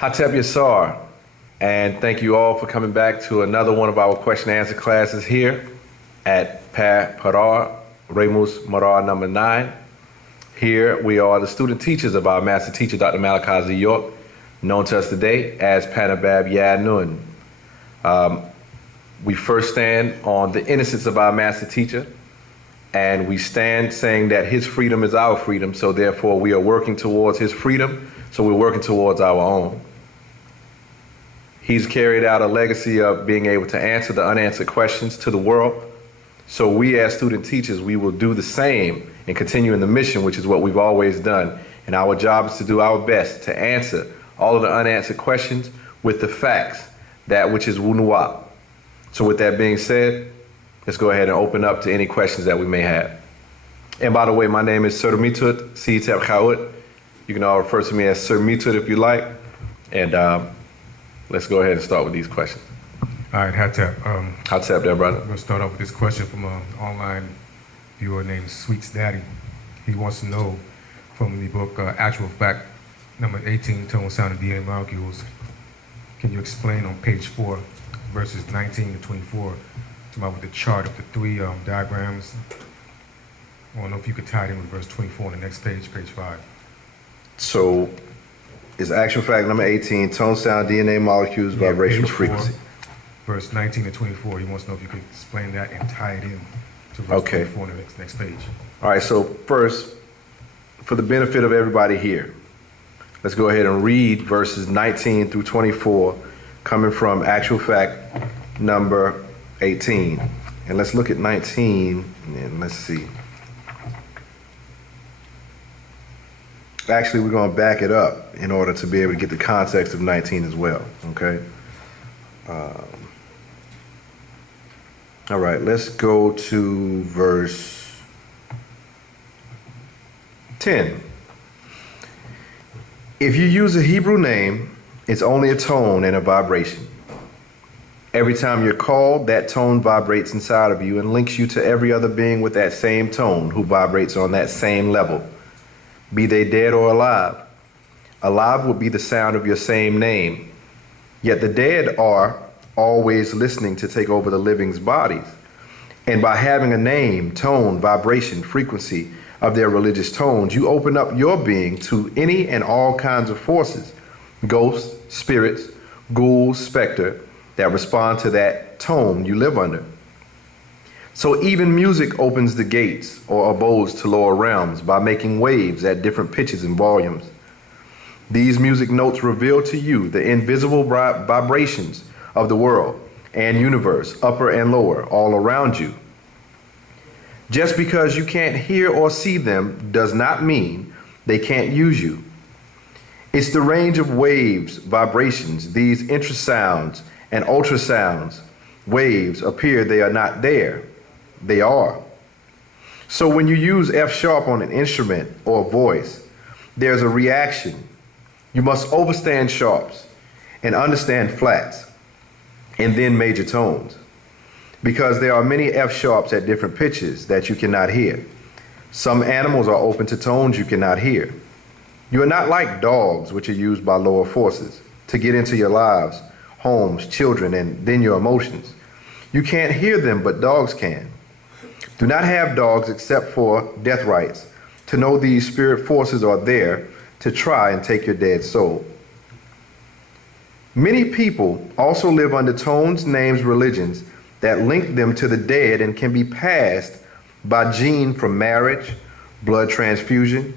Hatep Yassar, and thank you all for coming back to another one of our question and answer classes here at Parar Remus Marar number 9. Here we are the student teachers of our master teacher, Dr. Malachi York, known to us today as Panabab Yadnun. We first stand on the innocence of our master teacher, and we stand saying that his freedom is our freedom, so therefore we are working towards his freedom, so we're working towards our own. He's carried out a legacy of being able to answer the unanswered questions to the world. So we as student teachers, we will do the same and continue in the mission, which is what we've always done. And our job is to do our best to answer all of the unanswered questions with the facts, that which is Wu-nuwaup. So with that being said, let's go ahead and open up to any questions that we may have. And by the way, my name is Sir Mitut, Sitep Khawut. You can all refer to me as Sir Mitut if you like. And let's go ahead and start with these questions. All right, Hatep. Hatep there, brother. I'm going to start off with this question from an online viewer named Sweets Daddy. He wants to know from the book Actual Fact, number 18, Tone, Sound, and DNA Molecules. Can you explain on page 4, verses 19 to 24, about with the chart of the 3 diagrams? I don't know if you could tie it in with verse 24 on the next page, page 5. So, it's Actual Fact number 18, Tone, Sound, DNA Molecules, Vibrational Frequency. Verse 19 to 24, he wants to know if you could explain that and tie it in to verse 24 on the next page. All right, so first, for the benefit of everybody here, let's go ahead and read verses 19 through 24, coming from Actual Fact number 18. And let's look at 19, and let's see. Actually, we're going to back it up in order to be able to get the context of 19 as well, okay? All right, let's go to verse 10. If you use a Hebrew name, it's only a tone and a vibration. Every time you're called, that tone vibrates inside of you and links you to every other being with that same tone who vibrates on that same level, be they dead or alive. Alive would be the sound of your same name, yet the dead are always listening to take over the living's bodies. And by having a name, tone, vibration, frequency of their religious tones, you open up your being to any and all kinds of forces, ghosts, spirits, ghouls, specter, that respond to that tone you live under. So even music opens the gates or abodes to lower realms by making waves at different pitches and volumes. These music notes reveal to you the invisible vibrations of the world and universe, upper and lower, all around you. Just because you can't hear or see them does not mean they can't use you. It's the range of waves, vibrations, these infrasounds and ultrasounds. Waves appear, they are not there. They are. So when you use F sharp on an instrument or voice, there's a reaction. You must overstand sharps and understand flats, and then major tones, because there are many F sharps at different pitches that you cannot hear. Some animals are open to tones you cannot hear. You are not like dogs, which are used by lower forces to get into your lives, homes, children, and then your emotions. You can't hear them, but dogs can. Do not have dogs except for death rites, to know these spirit forces are there to try and take your dead soul. Many people also live under tones, names, religions that link them to the dead and can be passed by gene from marriage, blood transfusion.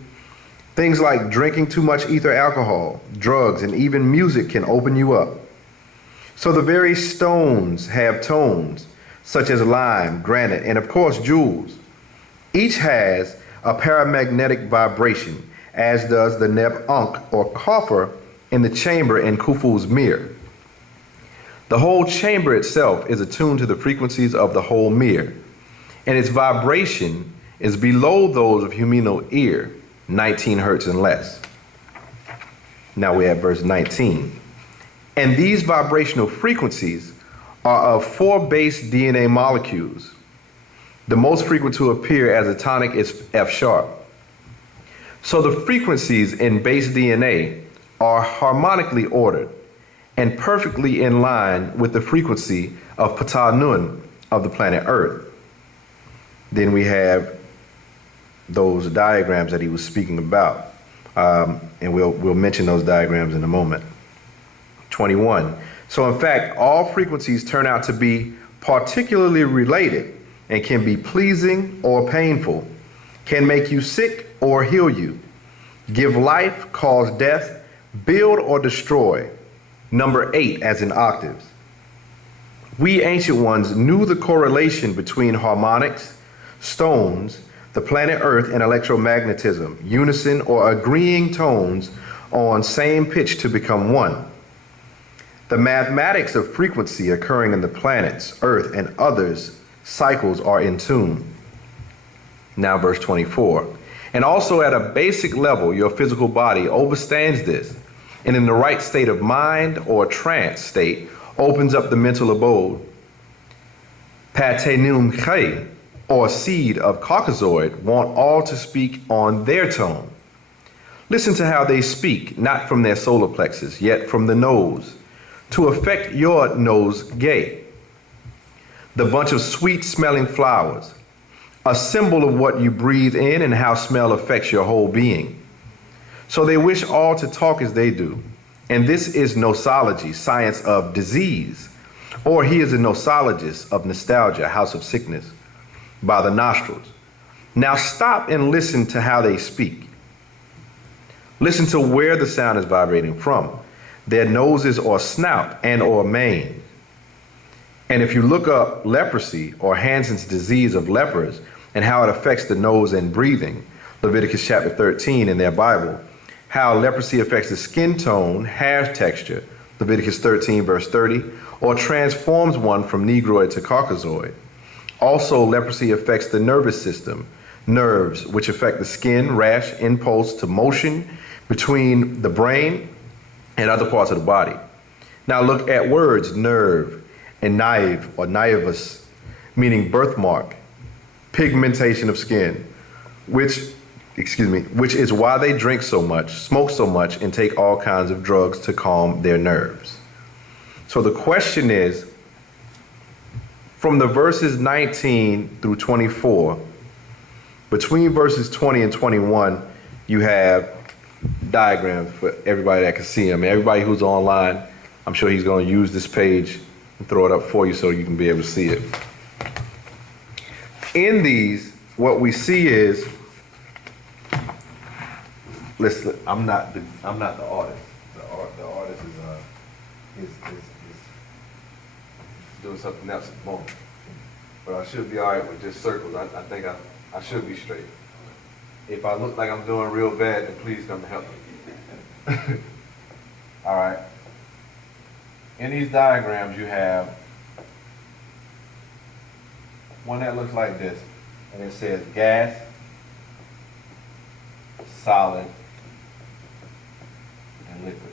Things like drinking too much ether alcohol, drugs, and even music can open you up. So the very stones have tones, such as lime, granite, and of course jewels. Each has a paramagnetic vibration, as does the neb ankh or coffer in the chamber in Khufu's mirror. The whole chamber itself is attuned to the frequencies of the whole mirror, and its vibration is below those of huminal ear, 19 hertz and less. Now we have verse 19. And these vibrational frequencies are of 4 base DNA molecules. The most frequent to appear as a tonic is F sharp. So the frequencies in base DNA are harmonically ordered and perfectly in line with the frequency of Pt.1 of the planet Earth. Then we have those diagrams that he was speaking about. And we'll mention those diagrams in a moment. 21. So in fact, all frequencies turn out to be particularly related and can be pleasing or painful, can make you sick or heal you, give life, cause death, build or destroy. Number 8 as in octaves. We ancient ones knew the correlation between harmonics, stones, the planet Earth, and electromagnetism, unison or agreeing tones on same pitch to become one. The mathematics of frequency occurring in the planets, Earth, and others cycles are in tune. Now verse 24. And also at a basic level, your physical body overstands this, and in the right state of mind or trance state, opens up the mental abode. Pt.1, or seed of Caucasoid, want all to speak on their tone. Listen to how they speak, not from their solar plexus, yet from the nose, to affect your nose gate. The bunch of sweet-smelling flowers, a symbol of what you breathe in and how smell affects your whole being. So they wish all to talk as they do. And this is nosology, science of disease. Or he is a nosologist of nostalgia, house of sickness, by the nostrils. Now stop and listen to how they speak. Listen to where the sound is vibrating from, their noses or snout and or mane. And if you look up leprosy or Hansen's disease of lepers and how it affects the nose and breathing, Leviticus chapter 13 in their Bible, how leprosy affects the skin tone, hair texture, Leviticus 13 verse 30, or transforms one from Negroid to Caucasoid. Also, leprosy affects the nervous system, nerves, which affect the skin, rash, impulse to motion between the brain and other parts of the body. Now look at words, nerve, and naive or naivus, meaning birthmark, pigmentation of skin, which is why they drink so much, smoke so much, and take all kinds of drugs to calm their nerves. So the question is, from the verses 19 through 24, between verses 20 and 21, you have diagrams for everybody that can see them. Everybody who's online, I'm sure he's going to use this page and throw it up for you so you can be able to see it. In these, what we see is, listen, I'm not the artist. The artist is doing something else at the moment. But I should be all right with just circles. I think I should be straight. If I look like I'm doing real bad, then please come help me. All right. In these diagrams, you have one that looks like this, and it says gas, solid, and liquid.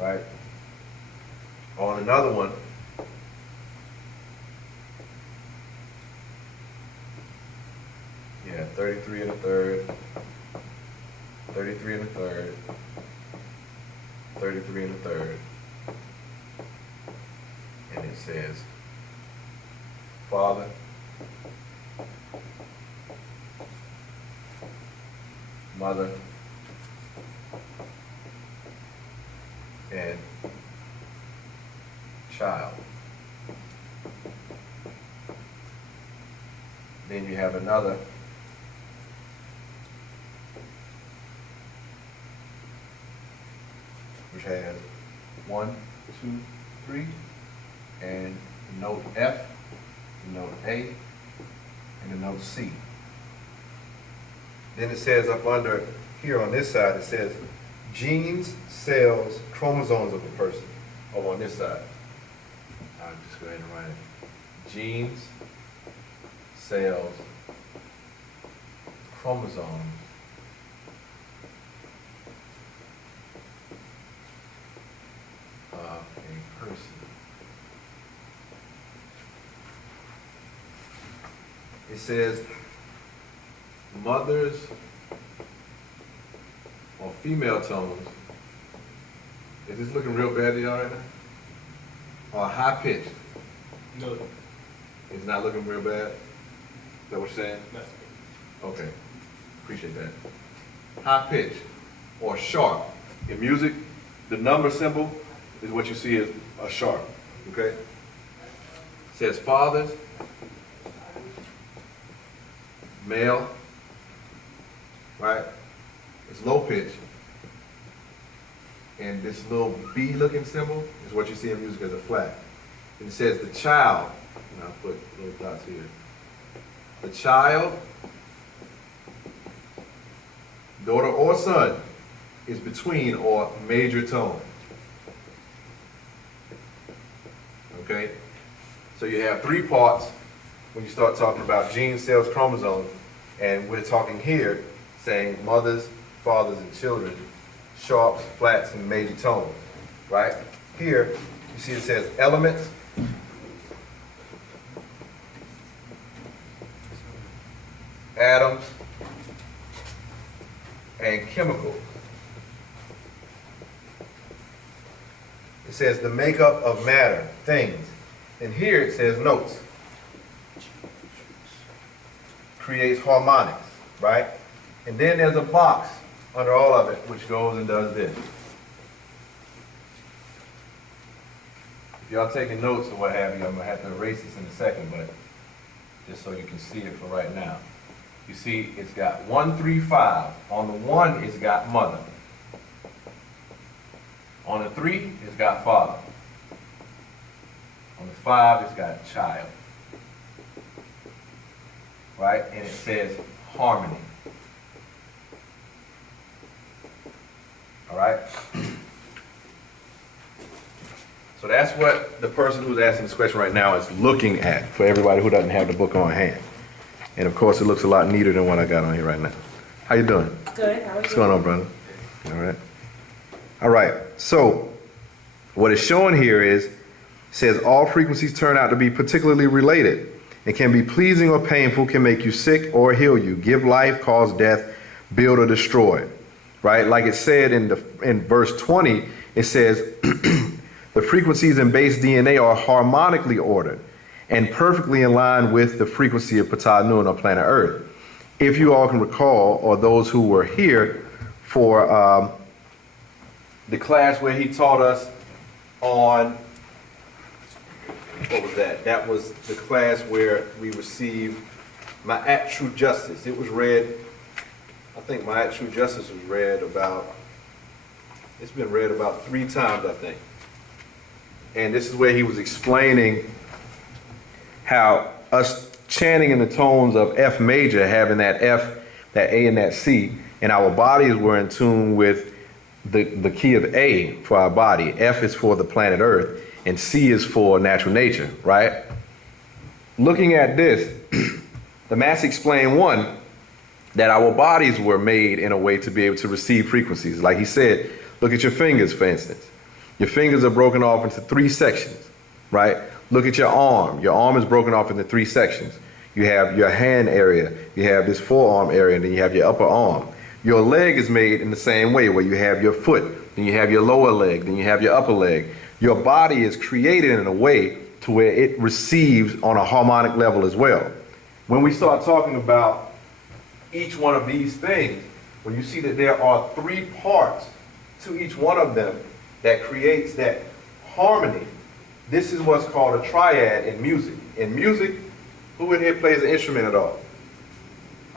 Right? On another one, yeah, 33 and a third, 33 and a third, 33 and a third, and it says Father, Mother, and child. Then you have another which has 1, 2, 3, and the note F, the note A, and the note C. Then it says up under here on this side, it says genes, cells, chromosomes of a person. Over on this side. I'll just go ahead and write it. Genes, cells, chromosomes, of a person. It says mothers female tones, is this looking real bad to y'all right now? Or high pitched? No, It's not looking real bad? Is that what you're saying? that's Okay, appreciate that. High pitch or sharp. In music, the number symbol is what you see as a sharp, okay? It says fathers, male, right? It's low pitch. And this little B looking symbol is what you see in music as a flat. And it says the child, and I'll put little dots here. The child, daughter or son, is between or major tone. Okay? So you have 3 parts when you start talking about genes, cells, chromosomes, and we're talking here saying mothers, fathers, and children, sharps, flats, and major tones, right? Here, you see it says elements, atoms, and chemicals. It says the makeup of matter, things. And here it says notes. Creates harmonics, right? And then there's a box under all of it which goes and does this. If y'all taking notes or what have you, I'm gonna have to erase this in a second, but just so you can see it for right now. You see, it's got 1, 3, 5. On the 1, it's got mother. On the 3, it's got father. On the 5, it's got child. Right? And it says harmony. All right? So that's what the person who's asking this question right now is looking at for everybody who doesn't have the book on hand. And of course, it looks a lot neater than what I got on here right now. How you doing? Good, how are you? What's going on, brother? All right. All right. So what it's showing here is, says all frequencies turn out to be particularly related. It can be pleasing or painful, can make you sick or heal you, give life, cause death, build or destroy. Right? Like it said in verse 20, it says the frequencies in base DNA are harmonically ordered and perfectly in line with the frequency of Pt.1 or planet Earth. If you all can recall, or those who were here for the class where he taught us on, what was that? That was the class where we received Ma'at True Justice. It was read, I think Ma'at True Justice was read about, it's been read about 3 times, I think. And this is where he was explaining how us chanting in the tones of F major, having that F, that A, and that C, and our bodies were in tune with the key of A for our body. F is for the planet Earth, and C is for natural nature, right? Looking at this, the Master explained, 1, that our bodies were made in a way to be able to receive frequencies. Like he said, look at your fingers, for instance. Your fingers are broken off into 3 sections, right? Look at your arm. Your arm is broken off into 3 sections. You have your hand area, you have this forearm area, and then you have your upper arm. Your leg is made in the same way, where you have your foot, then you have your lower leg, then you have your upper leg. Your body is created in a way to where it receives on a harmonic level as well. When we start talking about each one of these things, when you see that there are 3 parts to each one of them that creates that harmony, this is what's called a triad in music. In music, who in here plays an instrument at all?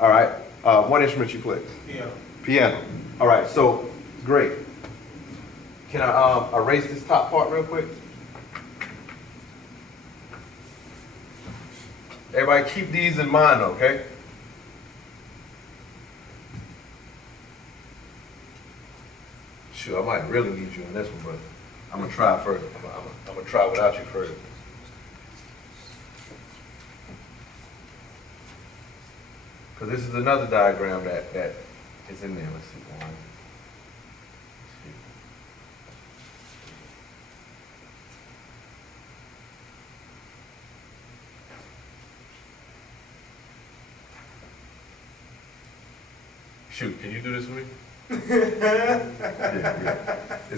All right. What instrument you play? piano. Piano. All right. So great. Can I erase this top part real quick? Everybody keep these in mind, okay? Sure, I might really need you on this one, but I'm gonna try first. I'm gonna try without you first. Because this is another diagram that is in there. Let's see. 1, 2. Shoot, can you do this for me? It's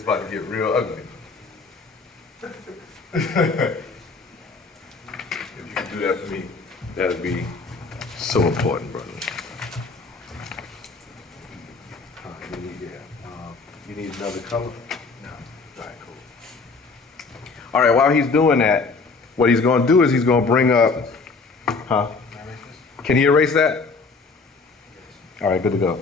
about to get real ugly. If you can do that for me, that'd be so important, brother. You need another color? No. All right, cool. All right, while he's doing that, what he's going to do is he's going to bring up, Can he erase that? All right, good to go.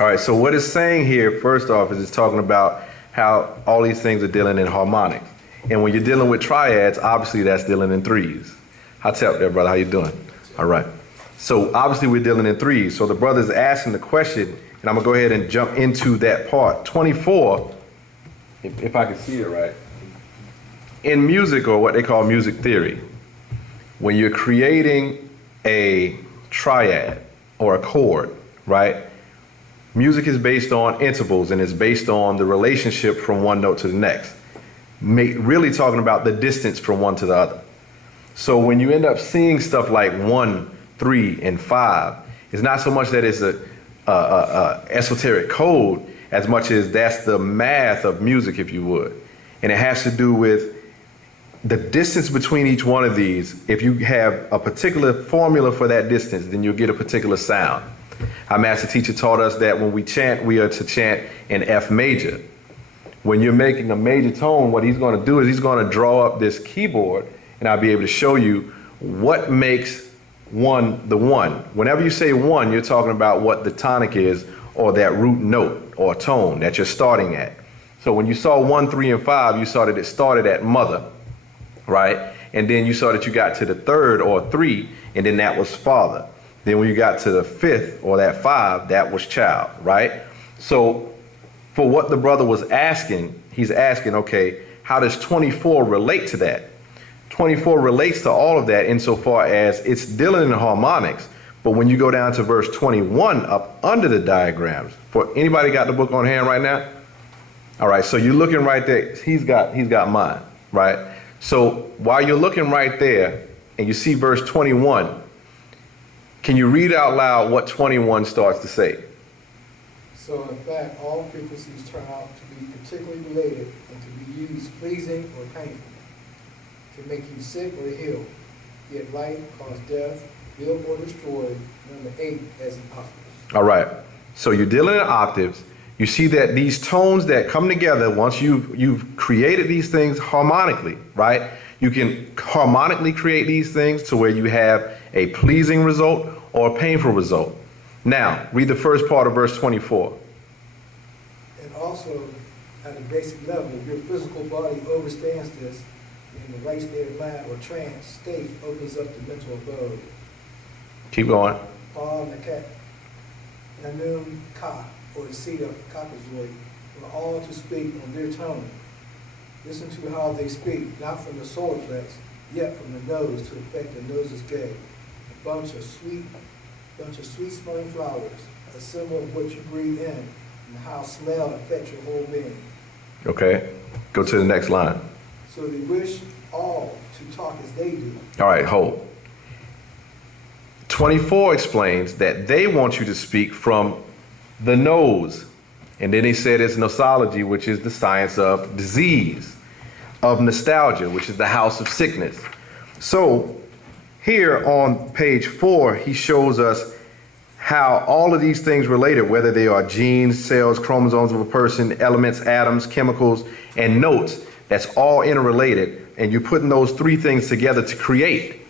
All right, so what it's saying here, first off, is it's talking about how all these things are dealing in harmonics. And when you're dealing with triads, obviously that's dealing in threes. How's up there, brother? How you doing? All right. So obviously we're dealing in threes. So the brother's asking the question, and I'm gonna go ahead and jump into that part. 24, if I can see it right. In music, or what they call music theory, when you're creating a triad or a chord, right? Music is based on intervals and it's based on the relationship from one note to the next. Really talking about the distance from one to the other. So when you end up seeing stuff like 1, 3, and 5, it's not so much that it's a esoteric code as much as that's the math of music, if you would. And it has to do with the distance between each one of these. If you have a particular formula for that distance, then you'll get a particular sound. Our master teacher taught us that when we chant, we are to chant in F major. When you're making a major tone, what he's going to do is he's going to draw up this keyboard, and I'll be able to show you what makes one the one. Whenever you say one, you're talking about what the tonic is, or that root note or tone that you're starting at. So when you saw 1, 3, and 5, you saw that it started at mother, right? And then you saw that you got to the third or 3, and then that was father. Then when you got to the 5th or that 5, that was child, right? So for what the brother was asking, he's asking, okay, how does 24 relate to that? 24 relates to all of that insofar as it's dealing in harmonics. But when you go down to verse 21 up under the diagrams, for anybody got the book on hand right now? All right, so you're looking right there. He's got mine, right? So while you're looking right there and you see verse 21, can you read out loud what 21 starts to say? So in fact, all frequencies turn out to be particularly related and to be used pleasing or painful, to make you sick or heal, give life, cause death, build or destroy. Number 8 as in octaves. All right. So you're dealing in octaves. You see that these tones that come together, once you've created these things harmonically, right? You can harmonically create these things to where you have a pleasing result or a painful result. Now, read the first part of verse 24. And also, at a basic level, your physical body overstands this, and the right state of mind or trance state opens up the mental abode. Keep going. Pa Nakat, Nanum Ka, or the seed of Caucasoid, were all to speak on their tone. Listen to how they speak, not from the solar plex, yet from the nose to affect the nose's gay. A bunch of sweet smelling flowers, a symbol of what you breathe in, and how smell affects your whole being. Okay. Go to the next line. So they wish all to talk as they do. All right, hold. 24 explains that they want you to speak from the nose. And then he said it's nosology, which is the science of disease, of nostalgia, which is the house of sickness. So here on page 4, he shows us how all of these things related, whether they are genes, cells, chromosomes of a person, elements, atoms, chemicals, and notes, that's all interrelated. And you're putting those 3 things together to create.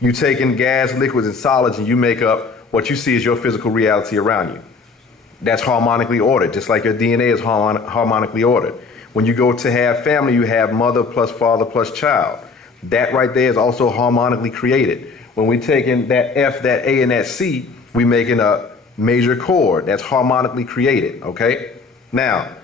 You taking gas, liquids, and solids, and you make up what you see as your physical reality around you. That's harmonically ordered, just like your DNA is harmonically ordered. When you go to have family, you have mother plus father plus child. That right there is also harmonically created. When we taking that F, that A, and that C, we making a major chord that's harmonically created, okay? Now,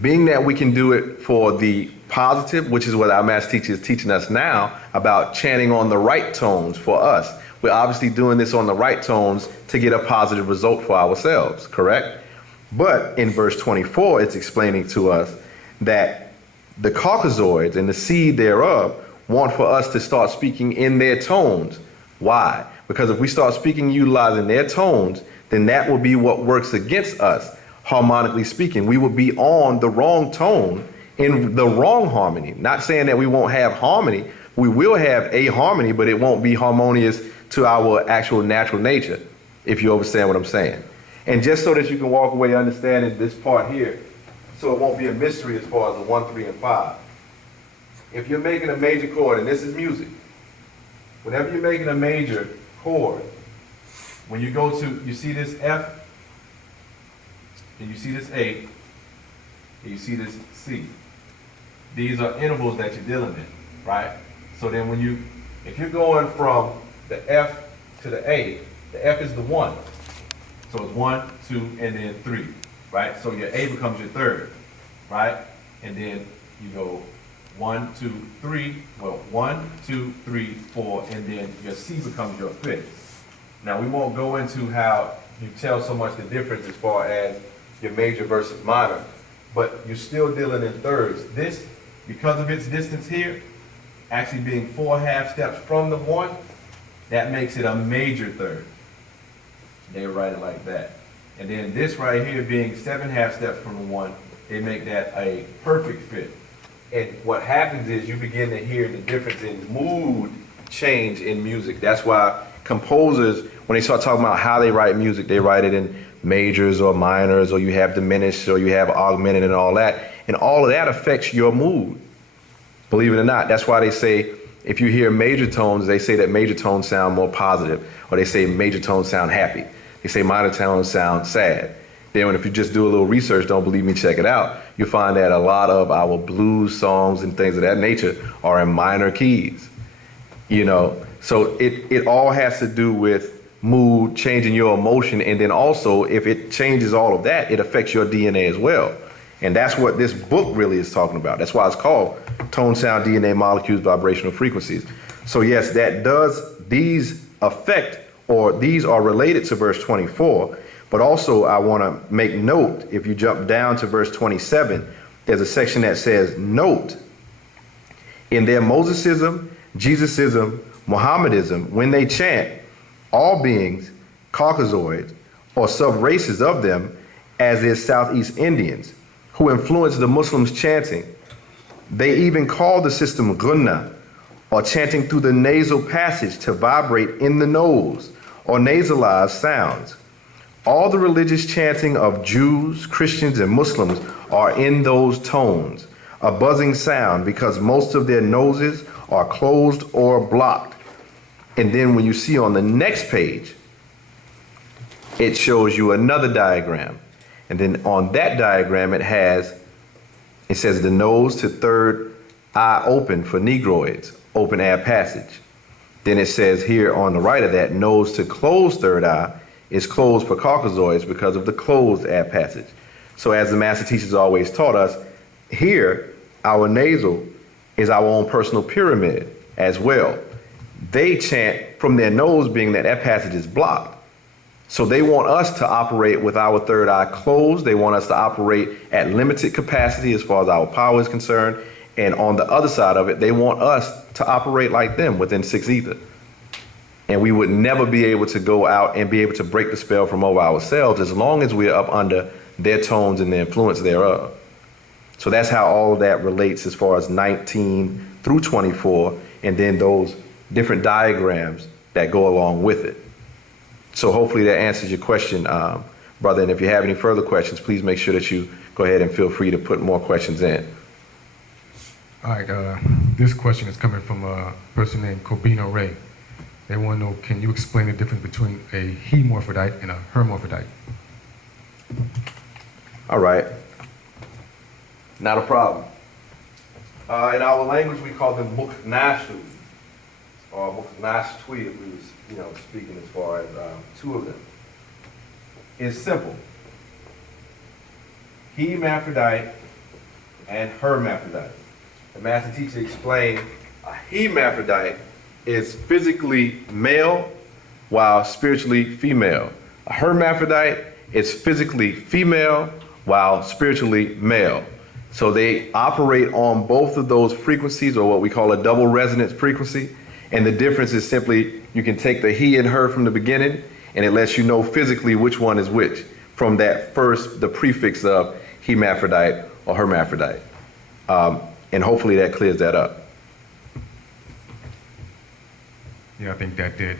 being that we can do it for the positive, which is what our master teacher is teaching us now about chanting on the right tones for us. We're obviously doing this on the right tones to get a positive result for ourselves, correct? But in verse 24, it's explaining to us that the Caucasoids and the seed thereof want for us to start speaking in their tones. Why? Because if we start speaking utilizing their tones, then that will be what works against us, harmonically speaking. We will be on the wrong tone in the wrong harmony. Not saying that we won't have harmony. We will have a harmony, but it won't be harmonious to our actual natural nature, if you understand what I'm saying. And just so that you can walk away understanding this part here, so it won't be a mystery as far as the 1, 3, and 5. If you're making a major chord, and this is music, whenever you're making a major chord, when you go to, you see this F, and you see this A, and you see this C. These are intervals that you're dealing in, right? So then when you, if you're going from the F to the A, the F is the 1. So it's 1, 2, and then 3, right? So your A becomes your third, right? And then you go 1, 2, 3, well, 1, 2, 3, 4, and then your C becomes your fifth. Now we won't go into how you tell so much the difference as far as your major versus minor, but you're still dealing in thirds. This, because of its distance here, actually being 4 half steps from the 1, that makes it a major third. They write it like that. And then this right here being 7 half steps from the 1, they make that a perfect fit. And what happens is you begin to hear the difference in mood change in music. That's why composers, when they start talking about how they write music, they write it in majors or minors, or you have diminished, or you have augmented and all that. And all of that affects your mood. Believe it or not, that's why they say, if you hear major tones, they say that major tones sound more positive, or they say major tones sound happy. They say minor tones sound sad. Then if you just do a little research, don't believe me, check it out, you'll find that a lot of our blues songs and things of that nature are in minor keys. You know, so it all has to do with mood, changing your emotion, and then also if it changes all of that, it affects your DNA as well. And that's what this book really is talking about. That's why it's called Tone, Sound, DNA, Molecules, Vibrational Frequencies. So yes, that does, these affect, or these are related to verse 24, but also I want to make note, if you jump down to verse 27, there's a section that says, note, in their Mosesism, Jesusism, Mohammedism, when they chant, all beings, Caucasoids, or sub-races of them, as is Southeast Indians, who influence the Muslims chanting. They even call the system gunna, or chanting through the nasal passage to vibrate in the nose, or nasalized sounds. All the religious chanting of Jews, Christians, and Muslims are in those tones, a buzzing sound because most of their noses are closed or blocked. And then when you see on the next page, it shows you another diagram. And then on that diagram, it says the nose to third eye open for Negroids, open air passage. Then it says here on the right of that, nose to closed third eye is closed for Caucasoids because of the closed air passage. So as the master teachers always taught us, here, our nasal is our own personal pyramid as well. They chant from their nose, being that that passage is blocked. So they want us to operate with our third eye closed. They want us to operate at limited capacity as far as our power is concerned. And on the other side of it, they want us to operate like them within 6 ether. And we would never be able to go out and be able to break the spell from over ourselves as long as we are up under their tones and the influence thereof. So that's how all of that relates as far as 19 through 24, and then those different diagrams that go along with it. So hopefully that answers your question, brother. And if you have any further questions, please make sure that you go ahead and feel free to put more questions in. All right, this question is coming from a person named Kobino Ray. They want to know, can you explain the difference between a hemorphodite and a hermaphrodite? All right. Not a problem. In our language, we call them muknashu, or muknashtwi, if we was, speaking as far as two of them. It's simple. Hermaphrodite and hermaphrodite. The master teacher explained a hermaphrodite is physically male while spiritually female. A hermaphrodite is physically female while spiritually male. So they operate on both of those frequencies, or what we call a double resonance frequency. And the difference is simply you can take the he and her from the beginning, and it lets you know physically which one is which from that first, the prefix of hermaphrodite or hermaphrodite. And hopefully that clears that up. Yeah, I think that did.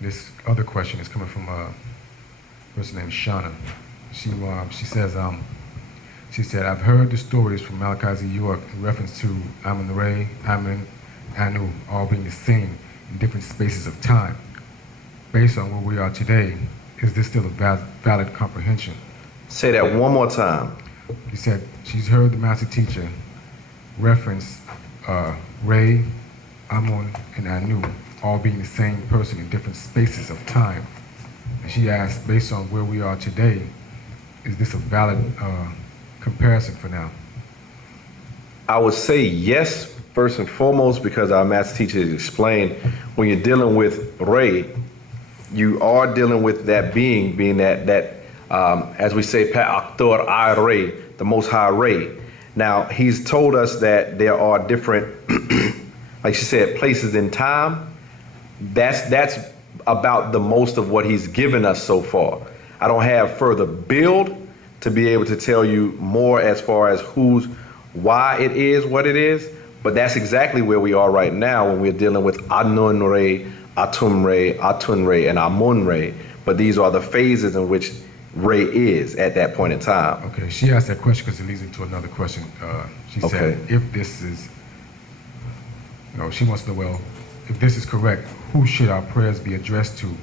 This other question is coming from a person named Shauna. She said, I've heard the stories from Malachi Z. York in reference to Amun-Re, Amun, Anu, all being the same in different spaces of time. Based on where we are today, is this still a valid comprehension? Say that one more time. He said she's heard the master teacher reference Re, Amun, and Anu all being the same person in different spaces of time. And she asked, based on where we are today, is this a valid comparison for now? I would say yes, first and foremost, because our master teacher has explained when you're dealing with Re, you are dealing with that being that as we say, Pa'aktor Ay-Re, the Most High Re. Now, he's told us that there are different, like she said, places in time. That's about the most of what he's given us so far. I don't have further build to be able to tell you more as far as why it is what it is, but that's exactly where we are right now when we're dealing with Anun-Re, Atum-Re, Atun-Re, and Amun-Re. But these are the phases in which Re is at that point in time. Okay, she asked that question because it leads into another question. She said, if this is, she wants to know, well, if this is correct, who should our prayers be addressed to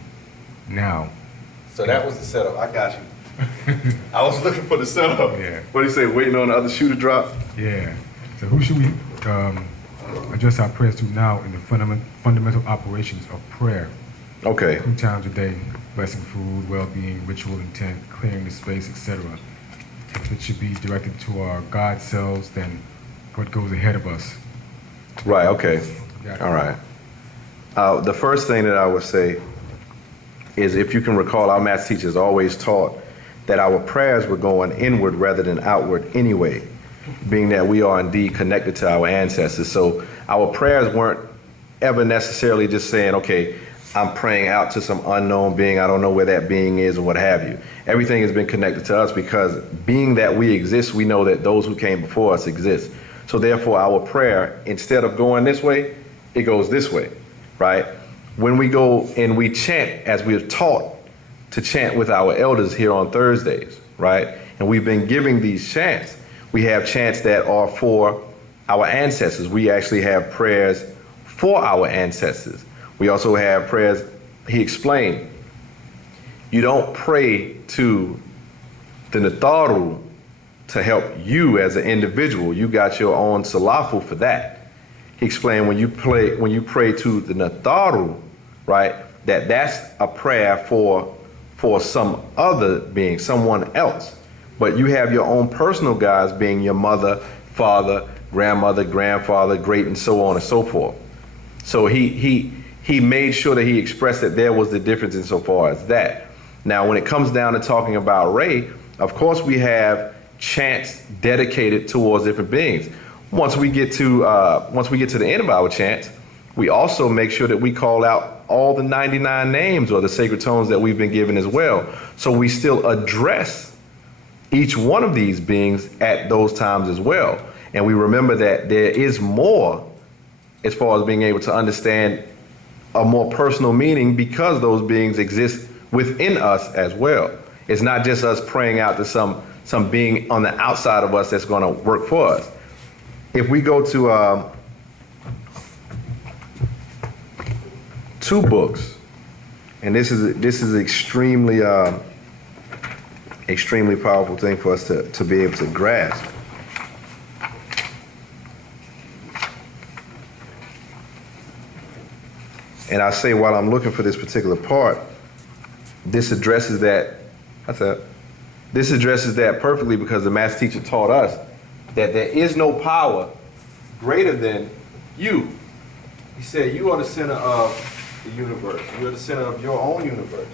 now? So that was the setup. I got you. I was looking for the setup. Yeah. What do you say, waiting on the other shoe to drop? Yeah. So who should we address our prayers to now in the fundamental operations of prayer? Okay. 2 times a day, blessing food, well-being, ritual intent, clearing the space, etc. If it should be directed to our God selves, then what goes ahead of us? Right, okay. Yeah. All right. The first thing that I would say is, if you can recall, our math teachers always taught that our prayers were going inward rather than outward anyway, being that we are indeed connected to our ancestors. So our prayers weren't ever necessarily just saying, okay, I'm praying out to some unknown being, I don't know where that being is or what have you. Everything has been connected to us because being that we exist, we know that those who came before us exist. So therefore our prayer, instead of going this way, it goes this way, right? When we go and we chant as we're taught to chant with our elders here on Thursdays, right? And we've been giving these chants. We have chants that are for our ancestors. We actually have prayers for our ancestors. We also have prayers, he explained, you don't pray to the Natharu to help you as an individual. You got your own salafu for that. He explained when you pray to the Natharu, right, that's a prayer for some other being, someone else. But you have your own personal guides being your mother, father, grandmother, grandfather, great, and so on and so forth. So he made sure that he expressed that there was the difference insofar as that. Now, when it comes down to talking about Ray, of course we have chants dedicated towards different beings. Once we get to the end of our chants, we also make sure that we call out all the 99 names or the sacred tones that we've been given as well. So we still address each one of these beings at those times as well. And we remember that there is more as far as being able to understand a more personal meaning because those beings exist within us as well. It's not just us praying out to some being on the outside of us that's going to work for us. If we go to 2 books, and this is extremely powerful thing for us to be able to grasp. And I say while I'm looking for this particular part, this addresses that perfectly because the master teacher taught us that there is no power greater than you. He said you are the center of the universe. You're the center of your own universe.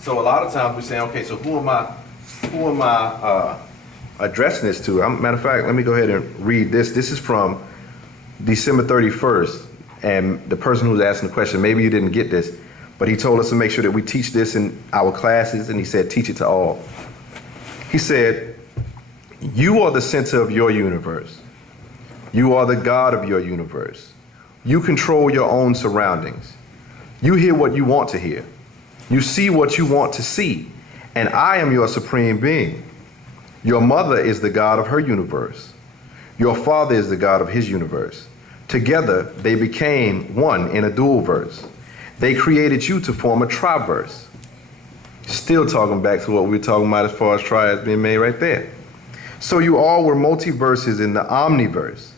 So a lot of times we're saying, okay, so who am I addressing this to? Matter of fact, let me go ahead and read this. This is from December 31st, and the person who's asking the question, maybe you didn't get this, but he told us to make sure that we teach this in our classes, and he said, teach it to all. He said, you are the center of your universe. You are the God of your universe. You control your own surroundings. You hear what you want to hear. You see what you want to see. And I am your supreme being. Your mother is the God of her universe. Your father is the God of his universe. Together, they became one in a dual verse. They created you to form a triverse. Still talking back to what we were talking about as far as triads being made right there. So you all were multiverses in the omniverse.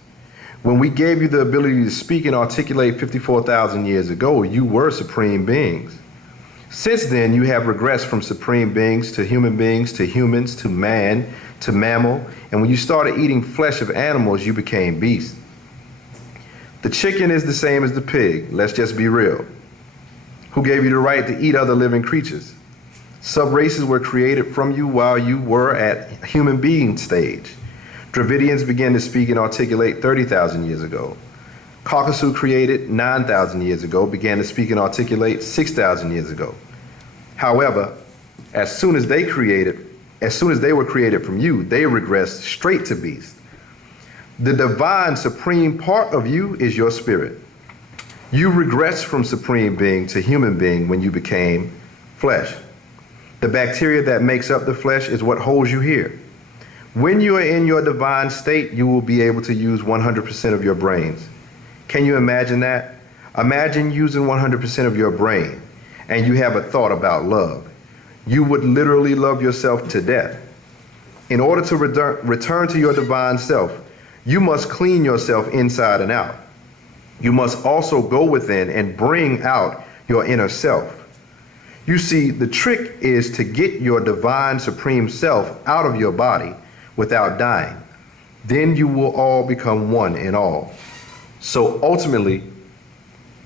When we gave you the ability to speak and articulate 54,000 years ago, you were supreme beings. Since then, you have regressed from supreme beings to humans, to man, to mammal, and when you started eating flesh of animals, you became beasts. The chicken is the same as the pig, let's just be real. Who gave you the right to eat other living creatures? Sub-races were created from you while you were at human being stage. Dravidians began to speak and articulate 30,000 years ago. Caucasus created 9,000 years ago, began to speak and articulate 6,000 years ago. However, as soon as they were created from you, they regressed straight to beast. The divine supreme part of you is your spirit. You regressed from supreme being to human being when you became flesh. The bacteria that makes up the flesh is what holds you here. When you are in your divine state, you will be able to use 100% of your brains. Can you imagine that? Imagine using 100% of your brain and you have a thought about love. You would literally love yourself to death. In order to return to your divine self, you must clean yourself inside and out. You must also go within and bring out your inner self. You see, the trick is to get your divine supreme self out of your body without dying. Then you will all become one in all. So ultimately,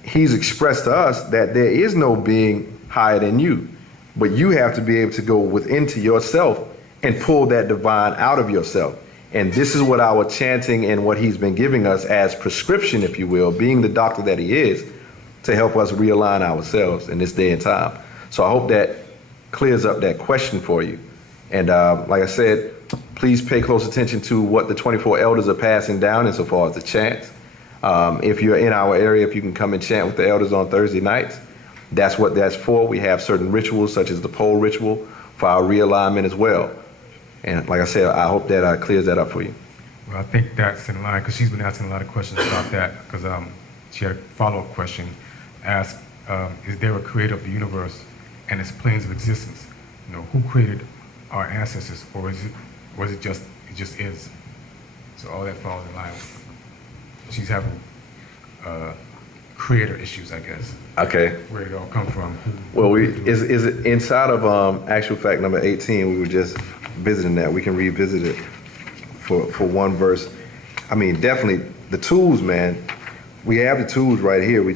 he's expressed to us that there is no being higher than you, but you have to be able to go within to yourself and pull that divine out of yourself. And this is what our chanting and what he's been giving us as prescription, if you will, being the doctor that he is, to help us realign ourselves in this day and time. So I hope that clears up that question for you. And like I said, please pay close attention to what the 24 elders are passing down insofar as the chants. If you're in our area, if you can come and chant with the elders on Thursday nights, that's what that's for. We have certain rituals, such as the pole ritual, for our realignment as well. And like I said, I hope that clears that up for you. Well, I think that's in line, because she's been asking a lot of questions about that, because she had a follow-up question, asked, is there a creator of the universe and its planes of existence? You know, who created our ancestors, or was it just is? So all that falls in line. She's having creator issues, I guess. Okay. Where did it all come from? Well, is it inside of actual fact number 18? We were just visiting that. We can revisit it for one verse. I mean, definitely the tools, man. We have the tools right here. We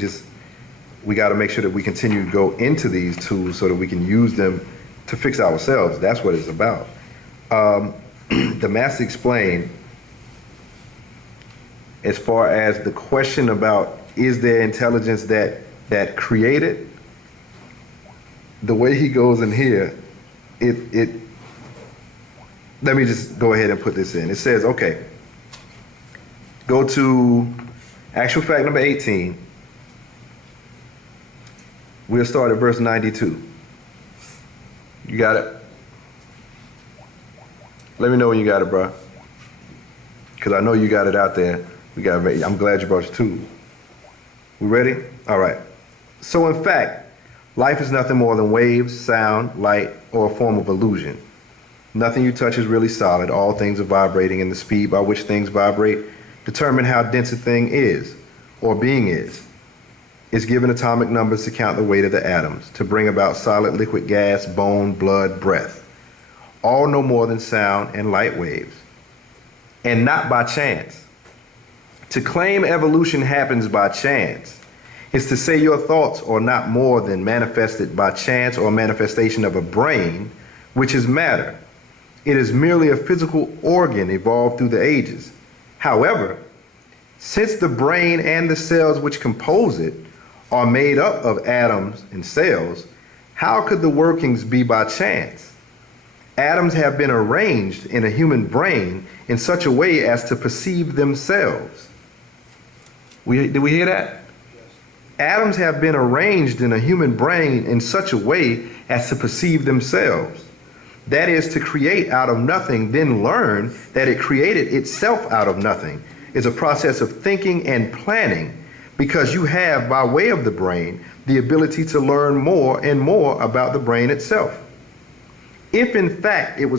got to make sure that we continue to go into these tools so that we can use them to fix ourselves. That's what it's about. The Master explained, as far as the question about is there intelligence that created, the way he goes in here, let me just go ahead and put this in. It says, okay, go to actual fact number 18. We'll start at verse 92. You got it? Let me know when you got it, bro. Because I know you got it out there. I'm glad you brought your tool. We ready? All right. So in fact, life is nothing more than waves, sound, light, or a form of illusion. Nothing you touch is really solid. All things are vibrating, and the speed by which things vibrate determine how dense a thing is, or being is. It's given atomic numbers to count the weight of the atoms, to bring about solid, liquid, gas, bone, blood, breath. All no more than sound and light waves. And not by chance. To claim evolution happens by chance is to say your thoughts are not more than manifested by chance or manifestation of a brain, which is matter. It is merely a physical organ evolved through the ages. However, Since the brain and the cells which compose it are made up of atoms and cells, how could the workings be by chance? Atoms have been arranged in a human brain in such a way as to perceive themselves. Did we hear that? Atoms have been arranged in a human brain in such a way as to perceive themselves. That is, to create out of nothing, then learn that it created itself out of nothing, is a process of thinking and planning, because you have, by way of the brain, the ability to learn more and more about the brain itself. If in fact it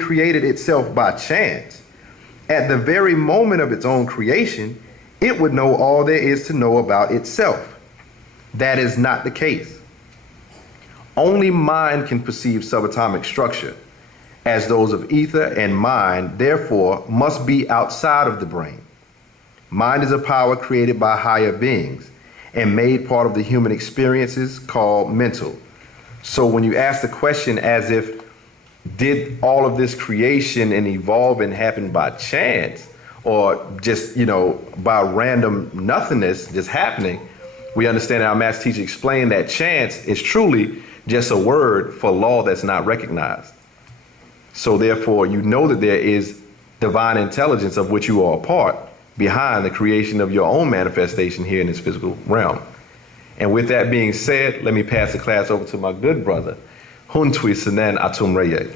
created itself by chance, at the very moment of its own creation, it would know all there is to know about itself. That is not the case. Only mind can perceive subatomic structure, as those of ether and mind, therefore, must be outside of the brain. Mind is a power created by higher beings and made part of the human experiences called mental. So when you ask the question as if, did all of this creation and evolving happen by chance or just, by random nothingness just happening, we understand our master teacher explained that chance is truly just a word for law that's not recognized. So therefore, you know that there is divine intelligence of which you are a part behind the creation of your own manifestation here in this physical realm. And with that being said, let me pass the class over to my good brother, Huntwi Sanan Atum Reye.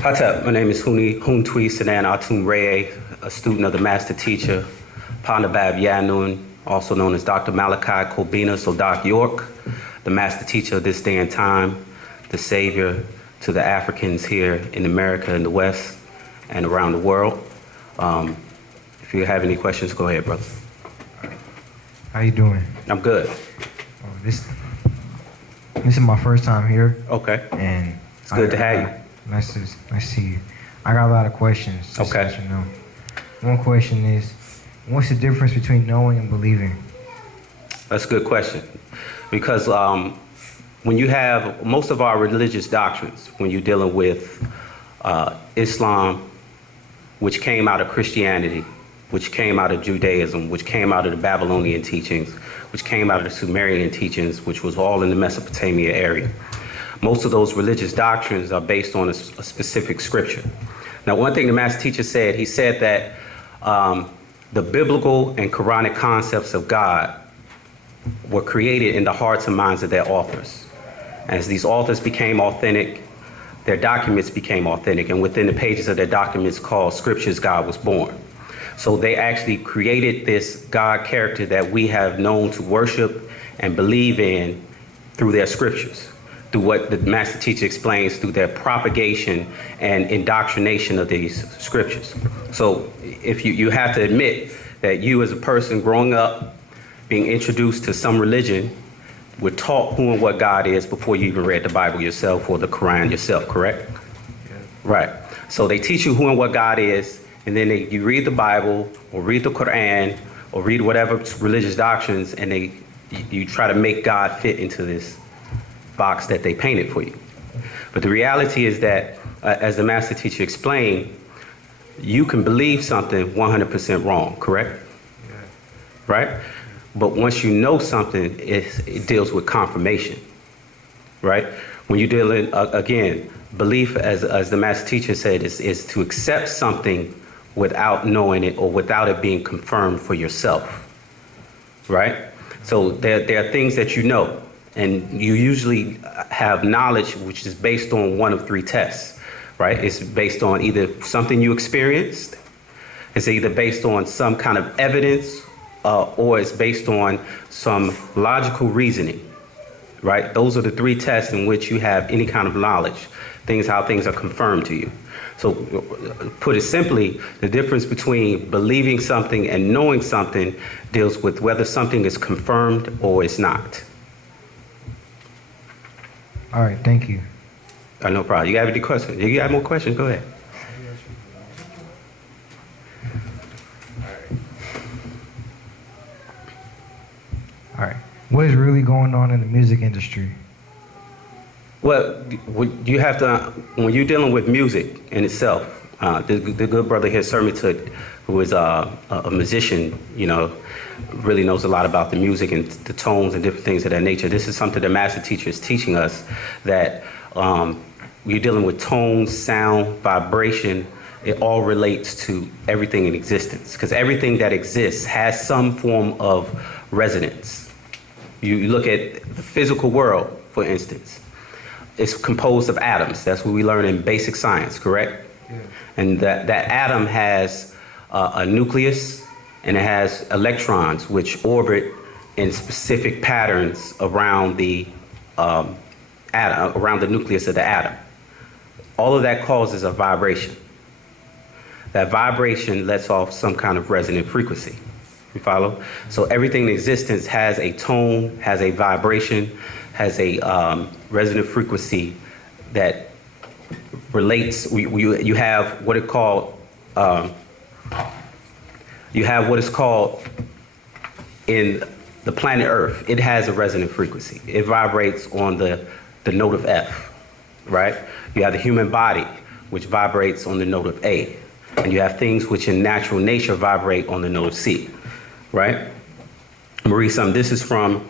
Hatep, my name is Huntwi Sanan Atum Reye, a student of the master teacher, Pandabab Yanun, also known as Dr. Malachi Kobina, so Doc York, the master teacher of this day and time, the savior to the Africans here in America, in the West, and around the world. If you have any questions, go ahead, brother. How you doing? I'm good. This is my first time here, Okay. and It's good to have you. Nice to see you. I got a lot of questions. Just Okay. To let you know. One question is, what's the difference between knowing and believing? That's a good question. Because when you have most of our religious doctrines, when you're dealing with Islam, which came out of Christianity, which came out of Judaism, which came out of the Babylonian teachings, which came out of the Sumerian teachings, which was all in the Mesopotamia area. Most of those religious doctrines are based on a specific scripture. Now, one thing the master teacher said, he said that the biblical and Quranic concepts of God were created in the hearts and minds of their authors. As these authors became authentic, their documents became authentic, and within the pages of their documents called scriptures, God was born. So they actually created this God character that we have known to worship and believe in through their scriptures, through what the master teacher explains through their propagation and indoctrination of these scriptures. So if you have to admit that you as a person growing up, being introduced to some religion, were taught who and what God is before you even read the Bible yourself or the Quran yourself, correct? Yeah. Right. So they teach you who and what God is, and then you read the Bible or read the Quran or read whatever religious doctrines, and you try to make God fit into this box that they painted for you. But the reality is that, as the master teacher explained, you can believe something 100% wrong, correct? Yeah. Right? But once you know something, it deals with confirmation, right? When you're dealing, again, belief, as the master teacher said, is to accept something without knowing it or without it being confirmed for yourself, right? So there are things that you know, and you usually have knowledge which is based on one of three tests, right? It's based on either something you experienced, it's either based on some kind of evidence, or it's based on some logical reasoning, right? Those are the three tests in which you have any kind of knowledge, how things are confirmed to you. So put it simply, the difference between believing something and knowing something deals with whether something is confirmed or it's not. All right, thank you. No problem. You got any questions? You got more questions? Go ahead. All right. What is really going on in the music industry? Well, you have to, when you're dealing with music in itself, the good brother here, Sermitud, who is a musician, you know, really knows a lot about the music and the tones and different things of that nature. This is something the master teacher is teaching us, that you're dealing with tones, sound, vibration. It all relates to everything in existence, because everything that exists has some form of resonance. You look at the physical world, for instance. It's composed of atoms. That's what we learn in basic science, correct? Yeah. And that atom has a nucleus, and it has electrons which orbit in specific patterns around the atom, around the nucleus of the atom. All of that causes a vibration. That vibration lets off some kind of resonant frequency. You follow? So everything in existence has a tone, has a vibration, has a resonant frequency that relates. You have what it called. You have what is called in the planet Earth. It has a resonant frequency. It vibrates on the note of F, right? You have the human body, which vibrates on the note of A, and you have things which in natural nature vibrate on the note of C, right? I'm gonna read something. This is from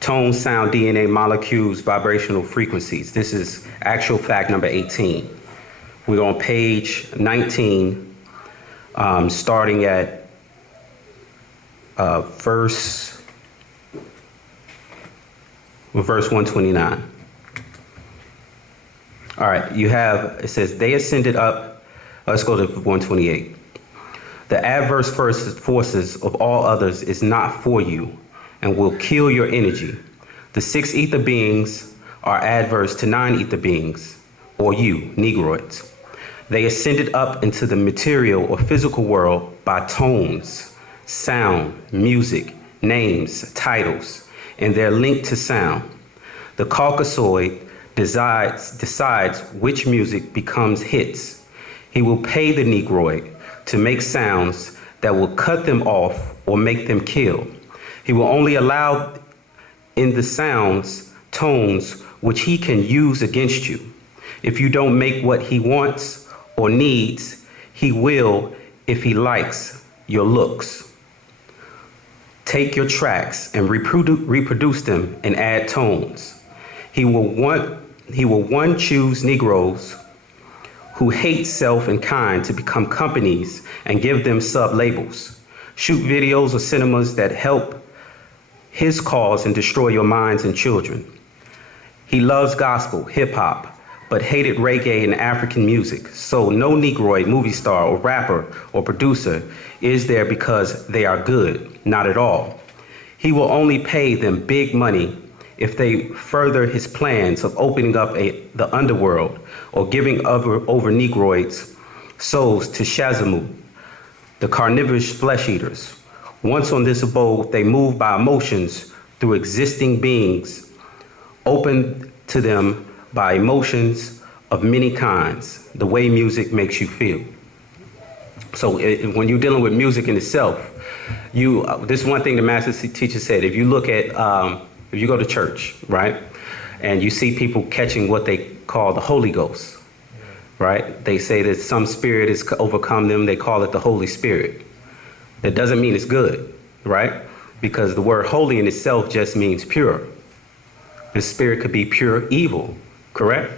Tone, Sound, DNA, Molecules, Vibrational Frequencies. This is actual fact number 18. We're on page 19, starting at verse 129. All right, you have, it says, they ascended up, let's go to 128. The adverse forces of all others is not for you and will kill your energy. The 6 ether beings are adverse to 9 ether beings, or you, Negroids. They ascended up into the material or physical world by tones, sound, music, names, titles, and their link to sound. The Caucasoid decides which music becomes hits. He will pay the Negroid to make sounds that will cut them off or make them kill. He will only allow in the sounds tones which he can use against you. If you don't make what he wants or needs, he will, if he likes, your looks. Take your tracks and reproduce them and add tones. He will choose Negroes who hate self and kind to become companies and give them sub-labels. Shoot videos or cinemas that help his cause and destroy your minds and children. He loves gospel, hip-hop, but hated reggae and African music. So no Negroid movie star or rapper or producer is there because they are good, not at all. He will only pay them big money if they further his plans of opening up the underworld or giving over Negroids' souls to Shazamu, the carnivorous flesh eaters. Once on this abode, they move by emotions through existing beings, open to them by emotions of many kinds, the way music makes you feel. So when you're dealing with music in itself, this is one thing the master teacher said. If you look at, if you go to church, right, and you see people catching what they call the Holy Ghost, right? They say that some spirit has overcome them. They call it the Holy Spirit. That doesn't mean it's good, right? Because the word holy in itself just means pure. The spirit could be pure evil, correct?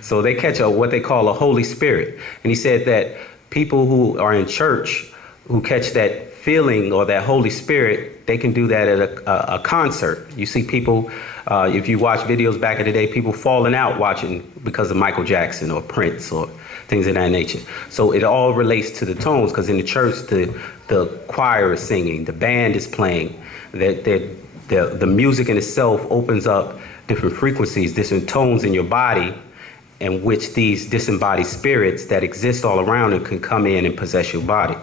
So they catch what they call a Holy Spirit. And he said that people who are in church who catch that feeling or that Holy Spirit, they can do that at a concert. You see people, if you watch videos back in the day, people falling out watching because of Michael Jackson or Prince or things of that nature. So it all relates to the tones, because in the church, the choir is singing, the band is playing, the music in itself opens up different frequencies, different tones in your body, in which these disembodied spirits that exist all around it can come in and possess your body,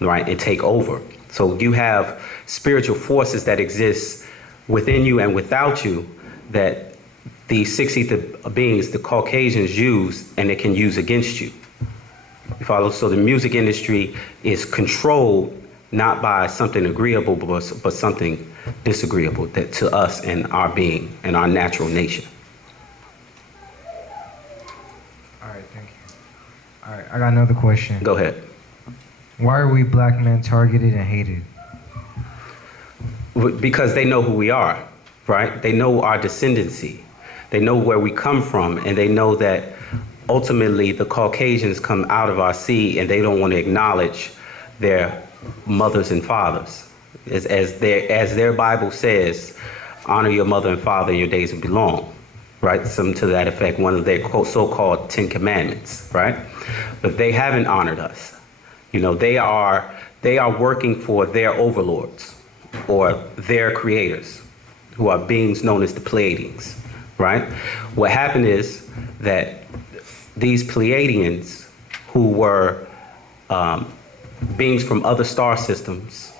right, and take over. So you have spiritual forces that exist within you and without you that these 6 ether beings the Caucasians use and they can use against you. You follow? So the music industry is controlled not by something agreeable, but something disagreeable that to us and our being and our natural nature. All right, thank you. All right, I got another question. Go ahead. Why are we black men targeted and hated? Because they know who we are, right? They know our descendancy. They know where we come from, and they know that ultimately the Caucasians come out of our seed and they don't want to acknowledge their mothers and fathers. As their Bible says, honor your mother and father in your days will be long, right? Something to that effect, one of their so-called 10 commandments, right? But they haven't honored us. You know, they are working for their overlords or their creators, who are beings known as the Pleiadians, right? What happened is that these Pleiadians, who were beings from other star systems,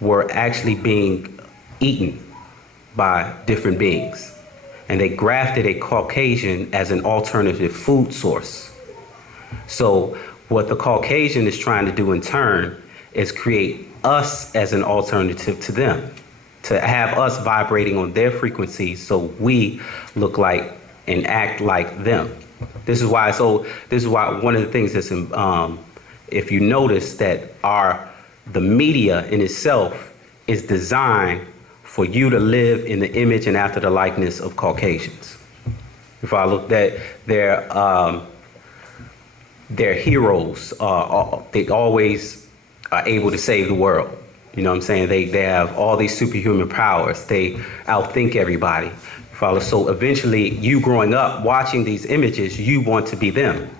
were actually being eaten by different beings. And they grafted a Caucasian as an alternative food source. So what the Caucasian is trying to do in turn is create us as an alternative to them, to have us vibrating on their frequencies so we look like and act like them. This is why one of the things that's if you notice that the media in itself is designed for you to live in the image and after the likeness of Caucasians. If I look at their heroes, they always are able to save the world. You know what I'm saying? They have all these superhuman powers. They outthink everybody. Follow. So eventually, you growing up watching these images, you want to be them.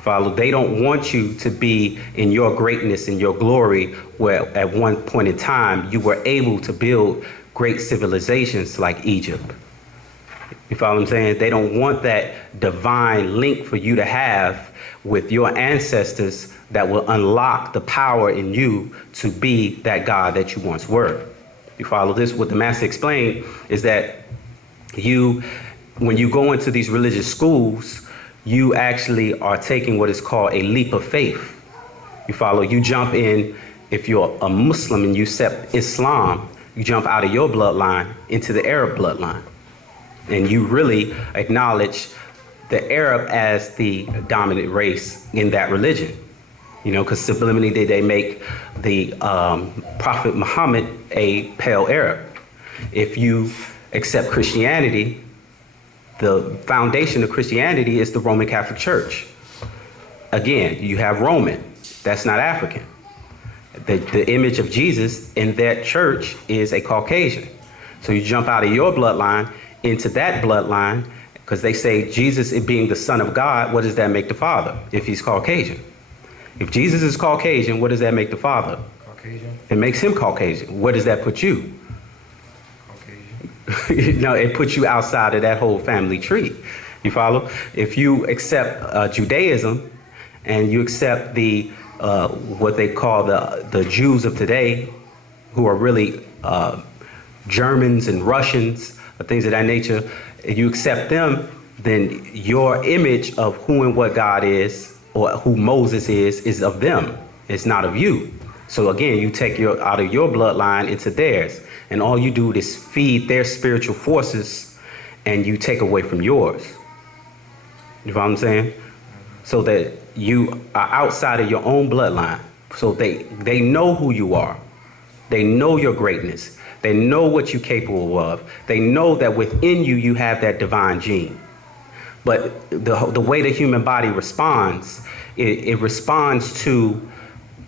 Follow. They don't want you to be in your greatness and your glory, where at one point in time you were able to build great civilizations like Egypt. You follow what I'm saying? They don't want that divine link for you to have with your ancestors that will unlock the power in you to be that God that you once were. You follow this? What the master explained is that when you go into these religious schools, you actually are taking what is called a leap of faith. You follow? You jump in, if you're a Muslim and you accept Islam, you jump out of your bloodline into the Arab bloodline. And you really acknowledge the Arab as the dominant race in that religion. You know, because subliminally they make the Prophet Muhammad a pale Arab. If you accept Christianity, the foundation of Christianity is the Roman Catholic Church. Again, you have Roman, that's not African. The image of Jesus in that church is a Caucasian. So you jump out of your bloodline into that bloodline, because they say Jesus being the Son of God, what does that make the Father if he's Caucasian? If Jesus is Caucasian, what does that make the Father? Caucasian. It makes him Caucasian. Where does that put you? Caucasian. No, it puts you outside of that whole family tree. You follow? If you accept Judaism and you accept the what they call the Jews of today, who are really Germans and Russians, things of that nature, if you accept them, then your image of who and what God is, or who Moses is of them. It's not of you. So again, you take out of your bloodline into theirs, and all you do is feed their spiritual forces, and you take away from yours. You know what I'm saying? So that you are outside of your own bloodline. So they know who you are. They know your greatness. They know what you're capable of. They know that within you, you have that divine gene. But the way the human body responds, it responds to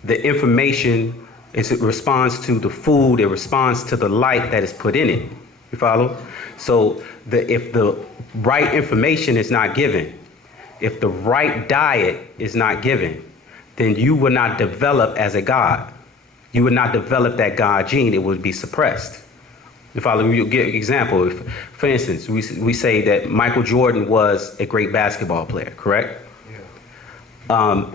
the information, it responds to the food, it responds to the light that is put in it. You follow? So if the right information is not given, if the right diet is not given, then you will not develop as a God. You would not develop that God gene, it would be suppressed. If I give an example, for instance, we say that Michael Jordan was a great basketball player, correct? Yeah.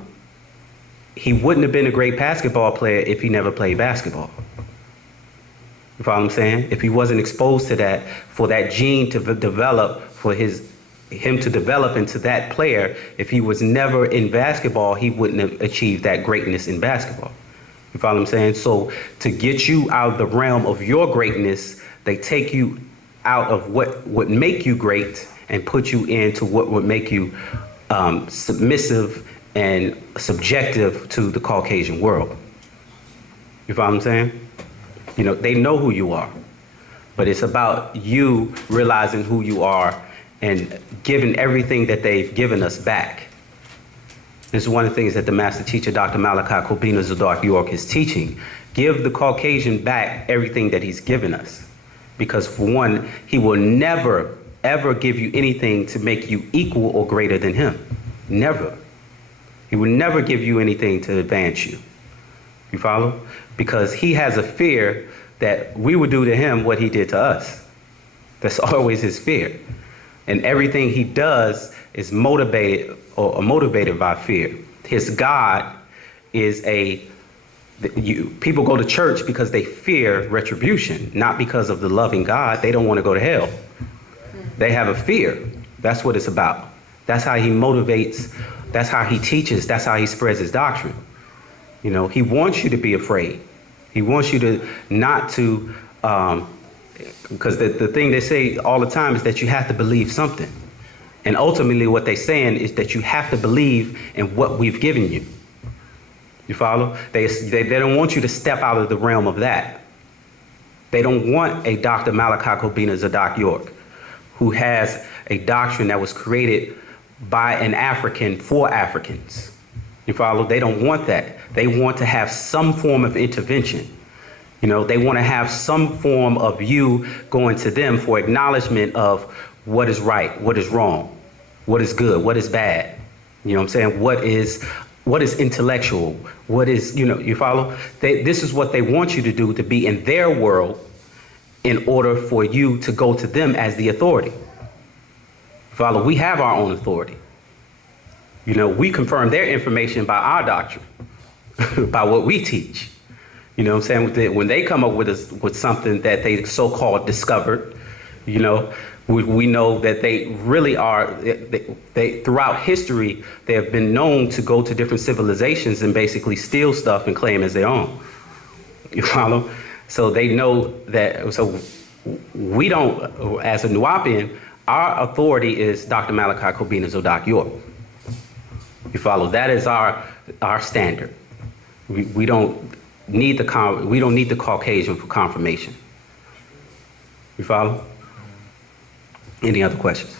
He wouldn't have been a great basketball player if he never played basketball. You follow what I'm saying? If he wasn't exposed to that, for that gene to develop, for him to develop into that player, if he was never in basketball, he wouldn't have achieved that greatness in basketball. You follow what I'm saying? So to get you out of the realm of your greatness, they take you out of what would make you great and put you into what would make you submissive and subjective to the Caucasian world. You follow what I'm saying? You know, they know who you are, but it's about you realizing who you are and giving everything that they've given us back. This is one of the things that the master teacher, Dr. Malachi Kobina Zadok York, is teaching. Give the Caucasian back everything that he's given us. Because for one, he will never, ever give you anything to make you equal or greater than him. Never. He will never give you anything to advance you. You follow? Because he has a fear that we would do to him what he did to us. That's always his fear. And everything he does is motivated by fear. His God is people go to church because they fear retribution, not because of the loving God. They don't want to go to hell. They have a fear. That's what it's about. That's how he motivates. That's how he teaches. That's how he spreads his doctrine. You know, he wants you to be afraid. He wants you to not to, because the thing they say all the time is that you have to believe something. And ultimately what they're saying is that you have to believe in what we've given you. You follow? They don't want you to step out of the realm of that. They don't want a Dr. Malachi Kobina Zadok York who has a doctrine that was created by an African for Africans. You follow? They don't want that. They want to have some form of intervention. You know, they want to have some form of you going to them for acknowledgement of what is right, what is wrong, what is good, what is bad. You know what I'm saying? What is intellectual? What is, you know, you follow? This is what they want you to do, to be in their world in order for you to go to them as the authority. Follow? We have our own authority. You know, we confirm their information by our doctrine, by what we teach. You know what I'm saying? When they come up with something that they so-called discovered, you know, we know that they really are, they throughout history, they have been known to go to different civilizations and basically steal stuff and claim as their own. You follow? So they know that, so we don't, as a Nuwaupian, our authority is Dr. Malachi Kobina Zadok York. You follow? That is our standard. We don't need the Caucasian for confirmation. You follow? Any other questions?